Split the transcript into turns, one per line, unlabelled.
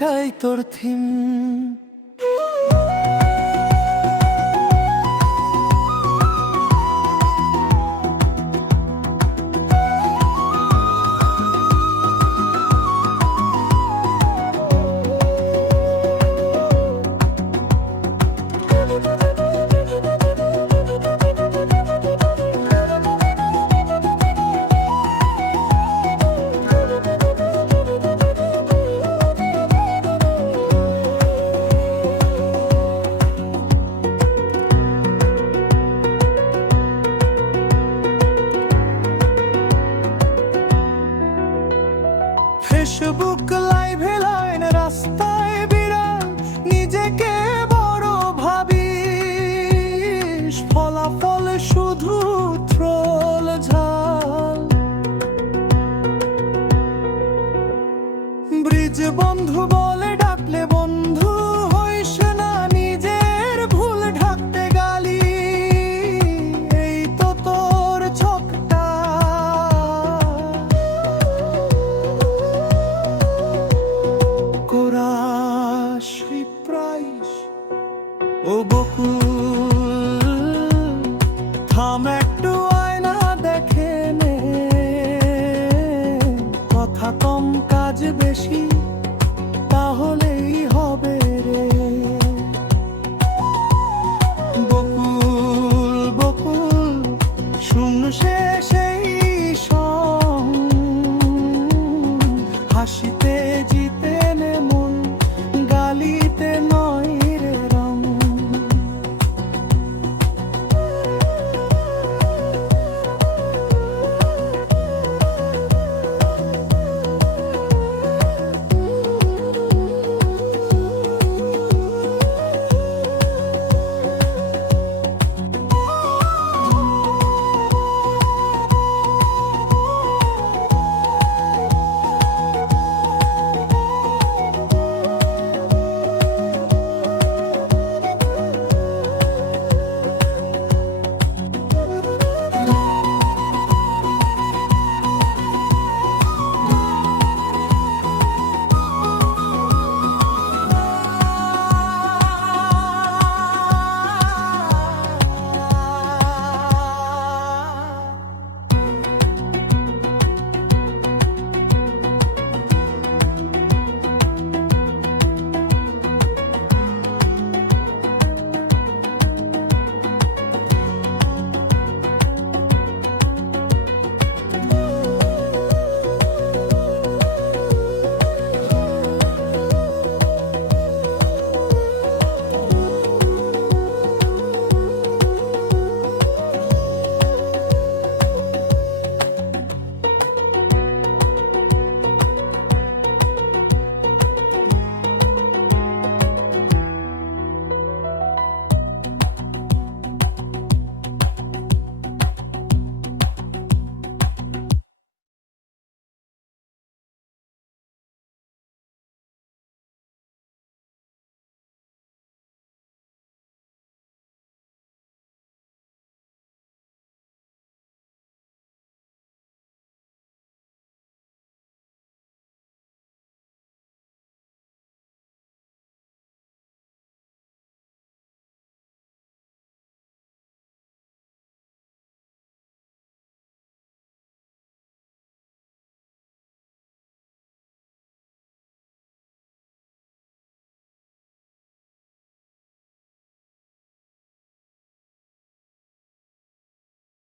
এটাই তোর theme bridge বন্ধু বলে ডাকলে বন্ধু